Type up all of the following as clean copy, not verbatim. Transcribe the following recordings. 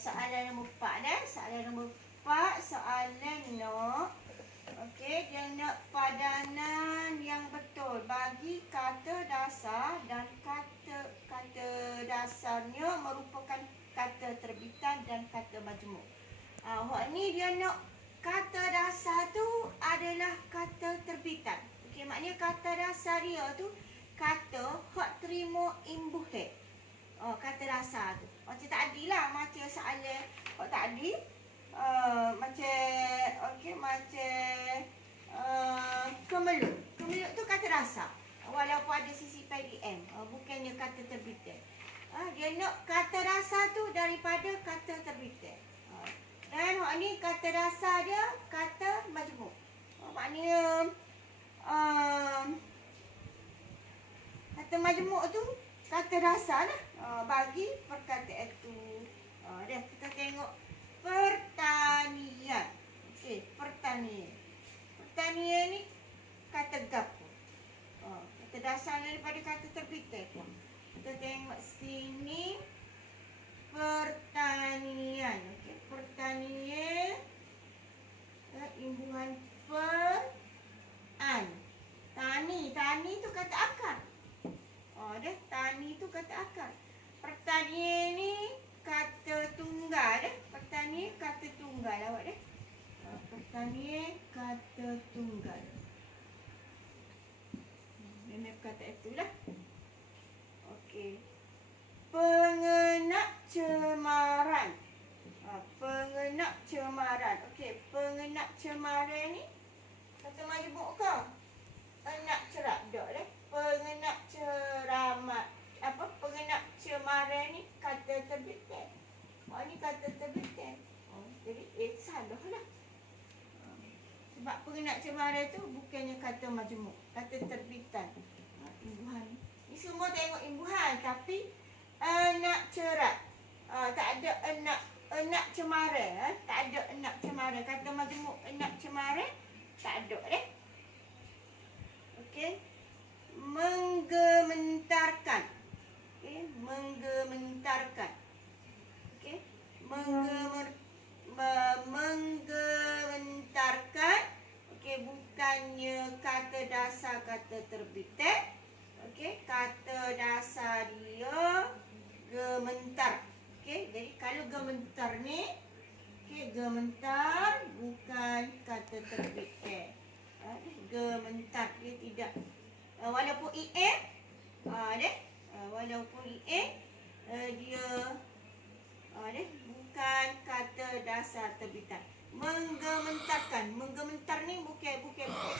soalan nombor 4 dah. Soalan nombor 4, soalan no. Okey, dia nak padanan yang betul bagi kata dasar dan kata dasarnya merupakan kata terbitan dan kata majmuk. Hak ni dia nak kata dasar tu adalah kata terbitan. Okey, maknanya kata dasar dia tu kata hak terima imbuh he. Kata dasar tu. Macam tadi lah, macam soalan hak tadi. Macam kemelut. Kemelut tu kata dasar. Walaupun ada sisipan IM, bukannya kata terbitan. Dia nak kata dasar tu daripada kata terbitan. Dan hak ni kata dasar dia kata majmuk. Maknanya kata majmuk tu kata dasar lah bagi perkataan tu. Dah kita tengok pertanian. Okey, pertanian. Pertanian ni kata gapo? Kata dasar daripada kata terbitan pun. Kita tengok sini pertanian. Okey, pertanian imbuhan an. Tani tu kata akar. Dah tani tu kata akar. Pertanian ni kata tunggal dah. Pertanian kata tunggal awak dah. Pertanian kata tunggal. Ini kata itulah. Okey. Pengenak cemaran. Pengenak cemaran. Okey, pengenak cemaran ni kata majmuk ke? Enak cerak dak dah. Pengenak ceramat. Pengenak cemaran ni kata terbitan. Ni kata terbitan. Jadi salah lah. Sebab pengenak cemaran tu bukannya kata majmuk, kata terbitan. Imbuhan. Ni semua tengok imbuhan, tapi enak cerak. Tak ada enak cemaran. Tak ada enak cemaran. Kata majmuk enak cemaran tak ada dah. Okey. Menggementarkan. Okey, menggementarkan. Okey. Menggementarkan. Okey, bukannya kata dasar kata terbitan. Okey, kata dasar dia gementar. Okey, jadi kalau gementar ni, okey, gementar bukan kata terbitan. Gementar dia tidak walaupun IM walaupun IM dia bukan kata dasar terbitan. Menggementarkan. Menggementar ni bukan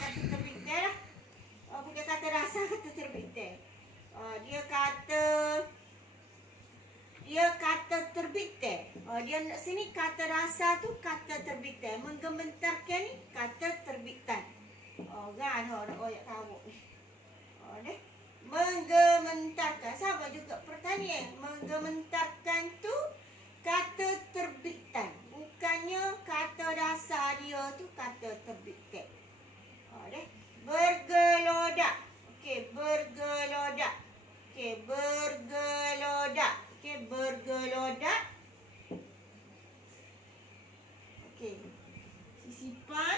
kata terbitan lah. Bukan kata dasar kata terbitan. Dia kata terbitan. Dia nak sini kata dasar tu kata terbitan. Menggementarkan ni kata terbitan. Kan nak ayat kawak ni. Dah. Menggementarkan. Sama juga pertanian. Menggementarkan tu kata terbitan. Bukannya kata dasar dia tu kata terbitan. Dah. Bergelodak. Okey, bergelodak. Okey, bergelodak. Okey, bergelodak. Okey. Sisipan.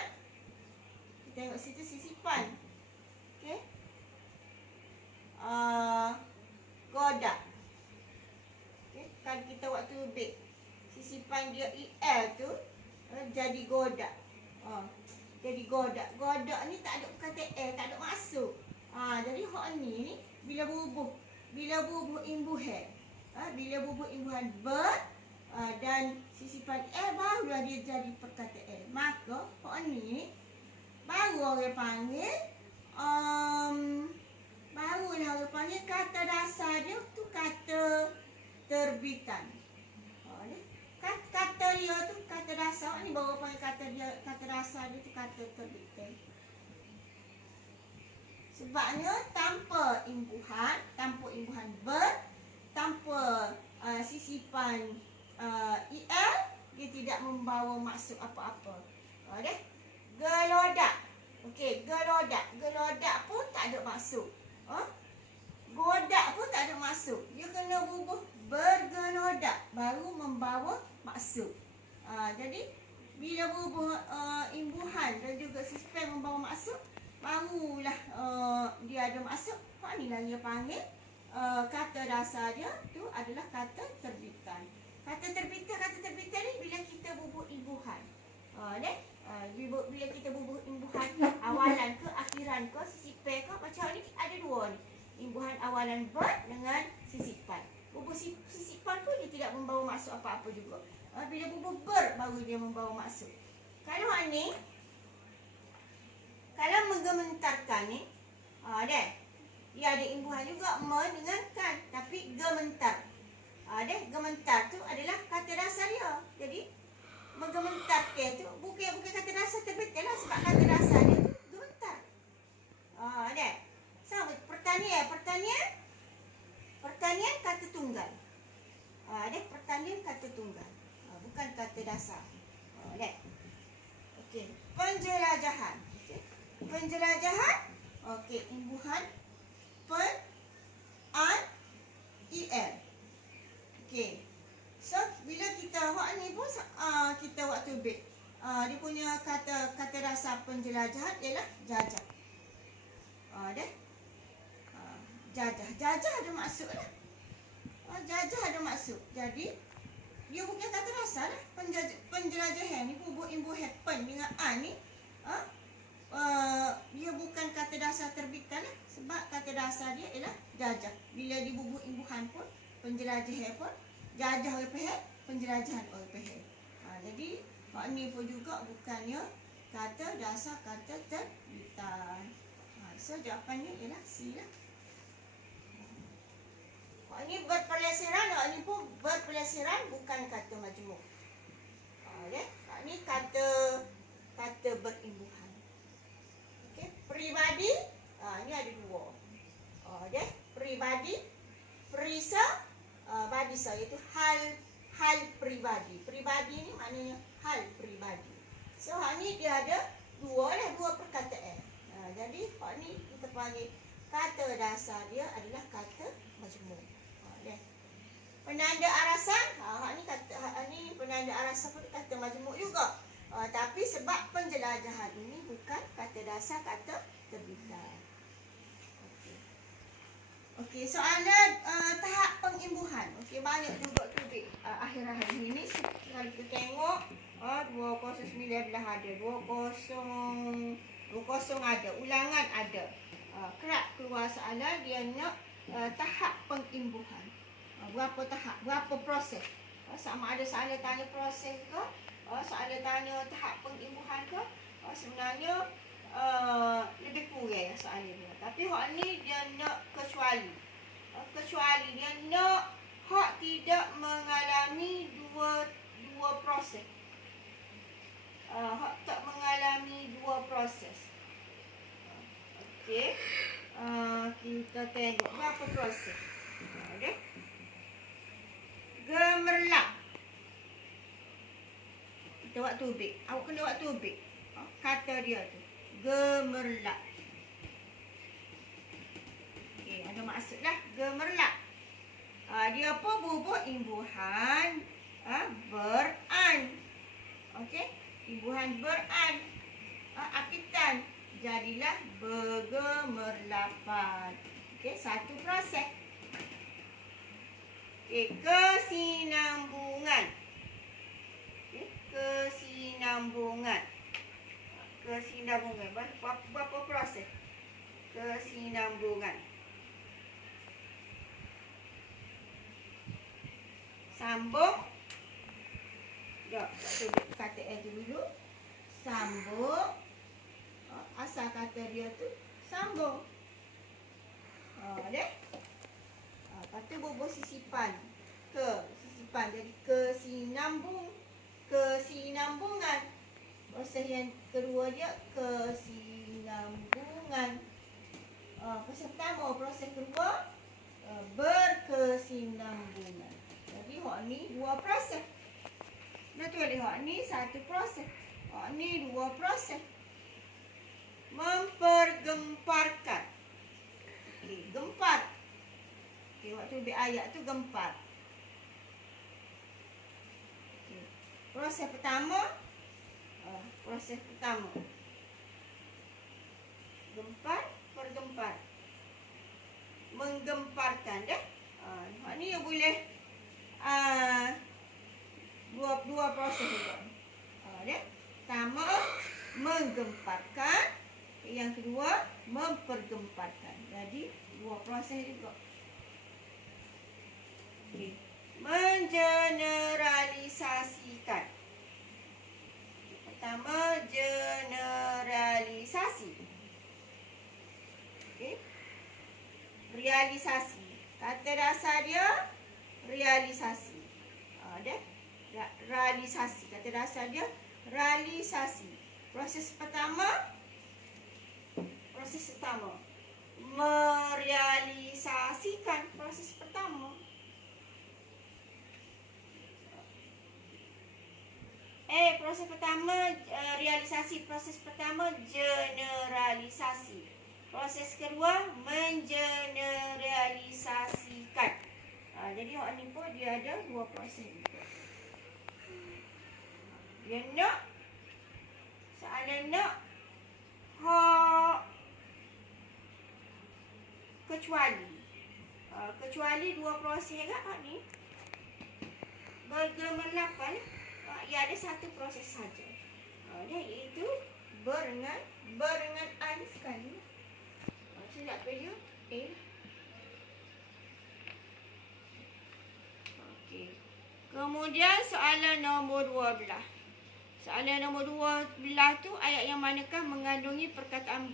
Kita tengok situ sisipan. Okey. Godak. Okey, kalau kita waktu bake sisipan dia IL tu jadi godak. Jadi godak. Godak ni tak ada kata L, tak ada masuk. Jadi hak ni bila bubuh imbuhan. Bila bubuh imbuhan ber dan sisipan L barulah dia jadi perkataan. Maka hak ni baru orang panggil kata dasar dia tu kata terbitan. Kata dia tu kata dasar ni baru panggil kata dasar dia tu kata terbitan. Sebabnya tanpa imbuhan ber, tanpa sisipan IL, dia tidak membawa maksud apa-apa. Gelodak. Okey, gelodak. Gelodak pun tak ada maksud. Godak pun tak ada maksud. Dia kena bubuh bergenodak, baru membawa maksud. Jadi bila bubuh imbuhan dan juga sispan membawa maksud, barulah dia ada maksud. Hak ni lah dia panggil kata dasar dia tu adalah kata terbitan. Kata terbitan ni bila kita bubuh imbuhan. Bila kita bubuh imbuhan awalan ke akhiran ke sisipan ke, macam ni ada dua ni. Imbuhan awalan ber dengan sisipan. Bubuh sisipan pun dia tidak membawa maksud apa-apa juga. Bila bubuh ber baru dia membawa maksud. Kalau ni, kalau menggementarkan ni, dia ada imbuhan juga men dengan kan, tapi gementar. Gementar tu adalah kata dasar dia. Jadi menggementarkan tu bukan kata dasar terbitan lah, sebab kata dasar dia tu gementar. Sama pertanian kata tunggal. Pertanian kata tunggal. Bukan kata dasar. Okey, penjelajahan. Penjelajahan. Okey, imbuhan pen an el. Okey. So bila kita buat ni pun kita waktu bit. Dia punya kata dasar penjelajahan ialah jajah. Jajah ada maksud lah. Jajah ada maksud. Jadi dia bukan kata dasar lah. Penjelajahan ni bubuh imbuhan pen dengan an ni dia bukan kata dasar terbitan lah. Sebab kata dasar dia ialah jajah. Bila dibubuh imbuhan pun penjelajahan pun jajah oleh pihak, penjelajahan oleh pihak. Jadi hak ni pun juga bukannya kata dasar kata terbitan. So jawapannya ialah C lah. Hak ni berpelesiran, hak ni pun berpelesiran, bukan kata majmuk. Hak ni kata berimbuhan. Okey, peribadi, ni ada dua. Peribadi, perisa, badisa, iaitu hal peribadi. Peribadi ni maknanya hal peribadi. So hak ni dia ada dua perkataan. Jadi hak ni kita panggil kata dasar dia adalah kata majmuk. Penanda arasan, hak ni penanda arasan pun kata majmuk juga. Tapi sebab penjelajahan ini bukan kata dasar kata terbitan. Okey, soalan tahap pengimbuhan. Okey, banyak juga tu akhir-akhir ini. Kalau kita tengok 2019 ada, 20 ada, ulangan ada. Kerap keluar soalan dia nak tahap pengimbuhan. Berapa tahap, berapa proses. Sama ada soalan tanya proses ke, soalan tanya tahap pengimbuhan ke, sebenarnya lebih kurang soalan dia. Tapi hak ni dia nak kecuali. Kecuali dia nak hak tidak mengalami dua proses. Hak tak mengalami dua proses. Okey. Kita tengok berapa proses. Okey. Gemerlap. Kita buat tubik. Awak kena buat tubik. Kata dia tu. Gemerlap. Okey, ada maksudlah gemerlap. Dia apa? Bubuh imbuhan beran. Okey, imbuhan beran. Apitan. Jadilah bergemerlapan. Okey, satu proses. Okey, kesinambungan. Okey, kesinambungan. Kesinambungan. Berapa proses? Kesinambungan. Sambung. Jom, sebut kata itu dulu. Sambung. Asal kata dia tu sambung. Lepas tu bubuh sisipan. Sisipan. Jadi kesinambungan. Proses yang kedua dia kesinambungan. Proses pertama, proses kedua berkesinambungan. Jadi hak ni dua proses. Dah tu ada hak ni satu proses. Hak ni dua proses. Mempergemparkan. Okey, gempar. Okey, waktu ambil ayat tu gempar. proses pertama. Proses pertama. Gempar, pergempar. Menggemparkan dah. Ni yang boleh dua proses juga. Dah. Pertama menggemparkan, yang kedua mempergemparkan. Jadi dua proses juga. Okey. Mengeneralisasikan. Pertama, generalisasi. Okey. Realisasi. Kata dasar dia realisasi. Dah. Realisasi. Kata dasar dia realisasi. Proses pertama. Merealisasikan. Proses pertama. Proses pertama realisasi. Proses pertama generalisasi. Proses kedua mengeneralisasikan. Jadi hak ni pun dia ada dua proses. Dia nak soalan nak hak kecuali dua proses ke hak ni bergemerlapan. Ia ada satu proses saja. Iaitu berengan an sekali. Silap dia A. Okey. Kemudian soalan nombor 12. Soalan nombor 12 tu ayat yang manakah mengandungi perkataan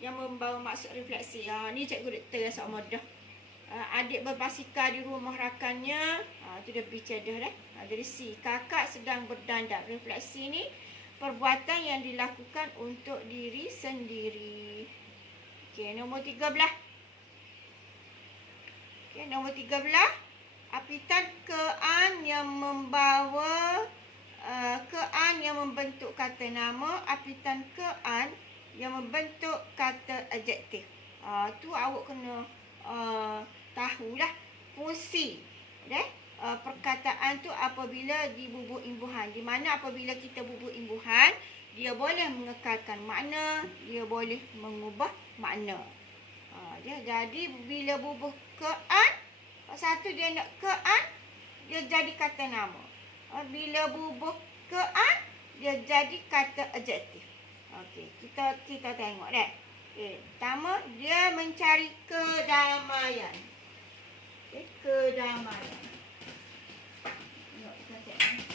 yang membawa maksud refleksi. Ni cikgu dikta soal mudah. Adik berbasikal di rumah rakannya. Tu dah bercerdah dah. Dari C. Kakak sedang berdandan. Refleksi ni perbuatan yang dilakukan untuk diri sendiri. Okey, nombor 13. Okey, nombor 13. Apitan kean yang membawa kean yang membentuk kata nama. Apitan kean yang membentuk kata adjektif. Tu awak kena tahulah fungsi perkataan tu apabila dibubur imbuhan. Di mana apabila kita bubur imbuhan, dia boleh mengekalkan makna, dia boleh mengubah makna. Jadi bila bubur kean, satu dia nak kean, dia jadi kata nama. Bila bubur kean, dia jadi kata adjektif. Okey, kita tengok dah. Pertama, dia mencari kedamaian. Kedamaian. Tengok kita tengok.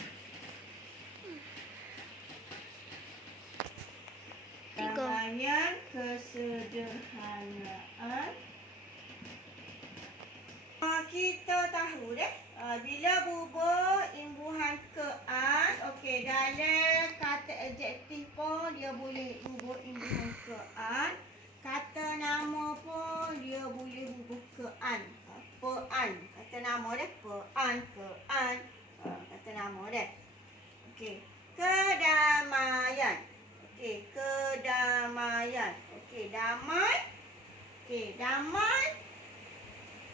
Kedamaian, kesederhanaan. Kita tahu dah. Bila bubur imbuhan kean, okey, dalam kata adjektif pun dia boleh bubur imbuhan kean. Kata nama pun dia boleh bubur kean. Pean. Kata nama dah. Pean, kean. Kata nama dah. Okey. Kedamaian. Okey, kedamaian. Okey, damai. Okey, damai.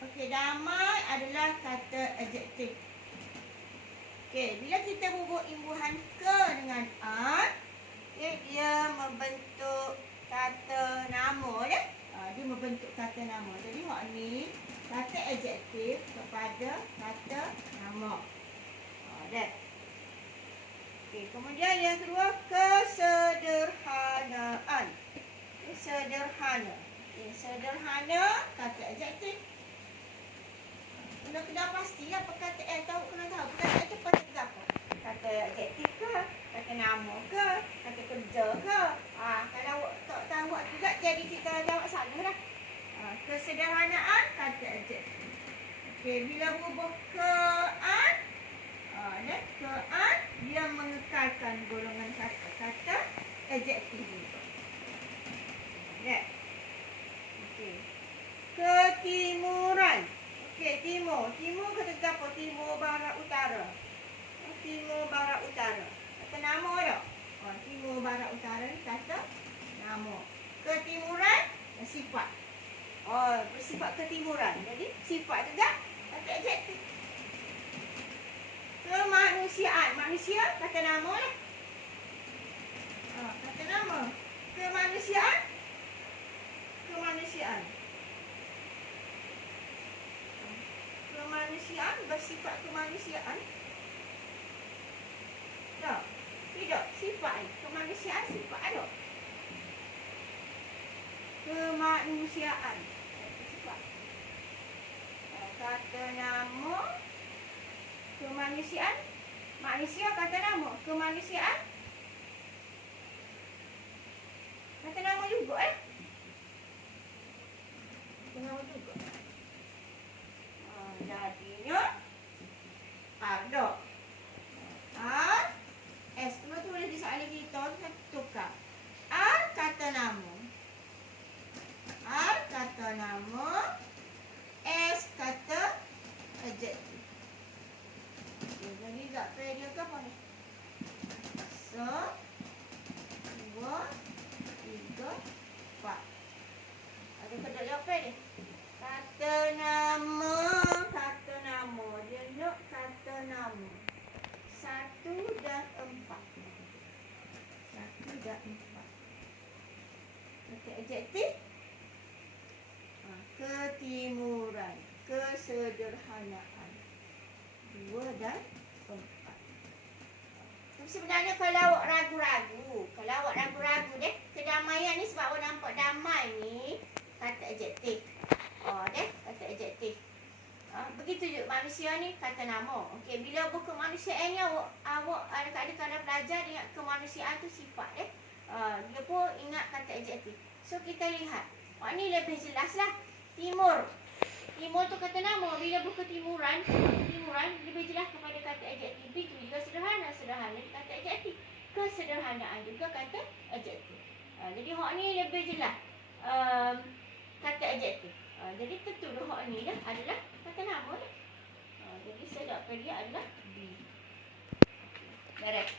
Okey, damai adalah kata adjektif. Okey, bila kita bubur imbuhan ke dengan an, okay, dia membentuk kata nama ya. Dia membentuk kata nama. Jadi hak ni kata adjektif kepada kata nama. Dah. Okey, kemudian yang kedua kesederhanaan. Sederhana. Okey, sederhana kata adjektif. Kena pastilah perkataan tahu kena tahu perkataan tu pada apa. Kata adjektif ke, kata nama ke, kata kerja ke. Kalau awak tak tahu juga jadi kita jawab salah dah. Kesederhanaan kata adjektif. Okey, bila berubah kean, kean dia mengekalkan golongan kata adjektif juga. Okey. Ketimuran. Okey, timur. Timur kata apa? Timur, barat, utara. Timur, barat, utara. Kata nama tak? Timur, barat, utara ni kata nama. Ketimuran, sifat. Bersifat ketimuran. Jadi, sifat juga kata adjektif. Kemanusiaan. Manusia kata kata nama lah. Kata nama. Kemanusiaan. Kemanusiaan. Kemanusiaan bersifat kemanusiaan. Tak. Tidak. Sifat ni. Kemanusiaan sifat ada. Kemanusiaan. Sifat. Kata nama. Kemanusiaan. Manusia kata nama. Kemanusiaan. Kata nama juga Kata nama juga. Jadinya ada. S. Cuma tu boleh di soalan kita tu tukar. R kata nama. R kata nama. S kata adjektif. Okay, jadi tak payah dia ke apa ni? 1, 2, 3, 4. Ada kedok jawapan ni. Kata nama. Kata nama. Dia nak kata nama. 1 dan 4. 1 dan 4. Okey, adjektif. Ketimuran. Kesederhanaan. 2 dan 4. Tapi sebenarnya kalau awak ragu-ragu. Kalau awak ragu-ragu deh. Kedamaian ni sebab awak nampak damai ni. Kata adjektif. Kata adjektif. Begitu juga manusia ni kata nama. Okey, bila buku kemanusiaan ni awak adik-adik kalau belajar ingat kemanusiaan tu sifat dia pun ingat kata adjektif. So kita lihat. Ni lebih jelas lah. Timur. Timur tu kata nama. Bila buku timuran lebih jelas kepada kata adjektif. Itu juga sederhana di kata adjektif. Kesederhanaan juga kata adjektif. Jadi hak ni lebih jelas. Kata adjektif. Jadi tentu hak ni adalah kata nama. Jadi saya dapat dia adalah B. Beres.